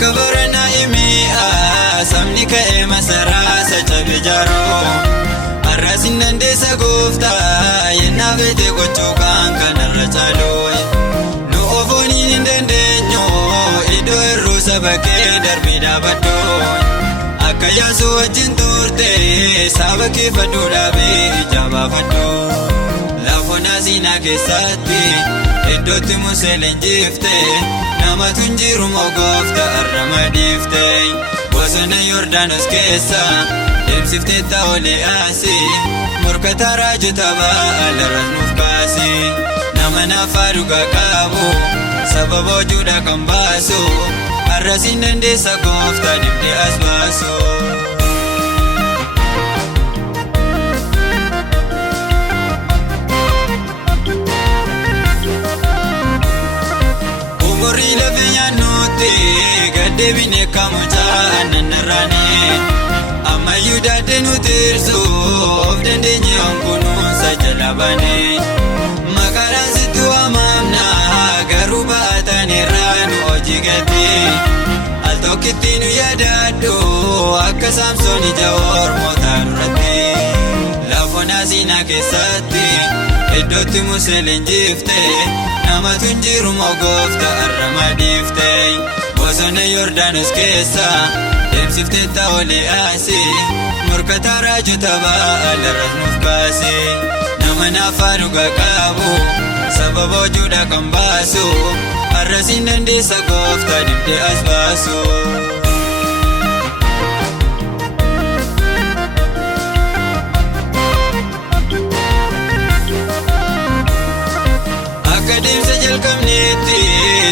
Kabarana imi'a sabni ka'ee masaraa sacabe jaaroo arraasin dandeessa gooftaa yennaa beete gochuu kanarra caaloo nu ofooniin hin dandeenyu iddoo hir'uu saba kee darbee dhaabadhoo akka yaasuu wajjin turte saba kee fadhuu dhaabee ija baafadhoo laafona siinaa keessatti iddootti musee leenjifte namatu injiru moo gooftaa arrama dhiifte bosona Yordaanos keessa deemsiftee ta'olee asii morkataa raajota ba'aalarras nuuf kaasi nama naafaa dhugaa qabu sababa hojuudha kan baasu arrasiin dandeessa gooftaa dibdee as baasu. Borri lafee nyaannuutti gaddeebine kamuchaa nannarraane ammayyuu daadde nuti hir'isuuf dandeenye onkunuunsa jala baane maqaadhaan sitti waamamna garuu baatan irraa nu hojii gate al tokkitti nu yaadadhu akka Saamsoon ija ormootaa duratti laafona siinaa keessatti iddootti musee leenjifte namatu injiru moo gooftaa arrama dhiifte bosona Yordaanos keessa deemsiftee ta'olee asii morkataa raajota ba'aalarras nuuf kaasi nama naafaa dhugaa qabu sababa hojuudha kan baasu arrasiin dandeessa gooftaa dibdee as baasu. Deemsa jalqabneetti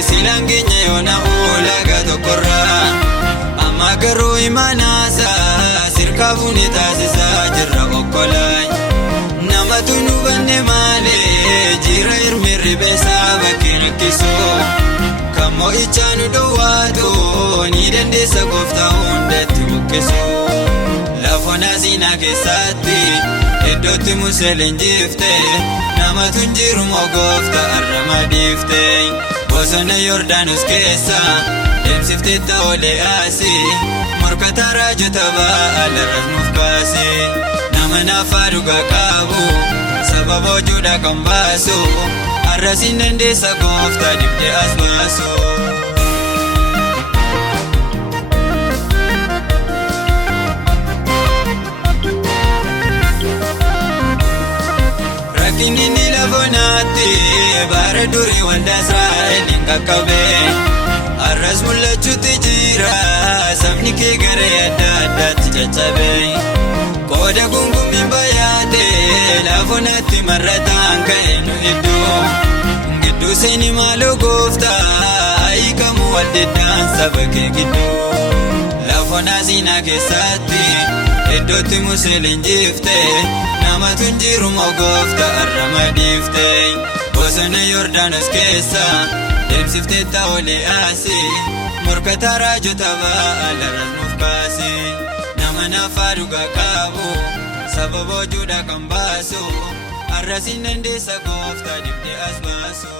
silaan keenya yoona ulaagaa tokkorraa amma garuu imaanaasaa sirkaa fuunee taasisaa jirra okkolaa namatu nu banne malee jira hirmee ribeessaa bakkee rakkisoo kan mo'ichaa nu dhowwaatu ni dandeessa gooftaa hundatti buqqisuu laafona siinaa keessatti iddootti musee leenjifte namatu injiru moo gooftaa arrama dhiifte bosona Yordaanos keessa deemsiftee ta'olee asii morkataa raajota ba'aalarras nuuf kaasi nama naafaa dhugaa qabu sababa hojuudha kan baasu arrasiin dandeessa gooftaa dibdee as baasu. Rakkinni lafonaatti bara durii waldaa Israa'eliin qaqqabe arras mul'achuutti jira sabni kee garee adda addaatti caccabe qooda gungumiin bayaate lafonaatti marrataan ka'e nu gidduu seeni maaloo gooftaa hiikamu waldeddaan saba kee gidduu lafona siinaa keessatti iddootti musee leenjifte namatu injiru moo gooftaa arrama dhiifte bosona Yordaanos keessa deemsiftee ta'olee asii morkataa raajota ba'aalarras nuuf kaasi nama naafaa dhugaa qabu sababa hojuudha kan baasu arrasiin dandeessa gooftaa dibdee as baasu.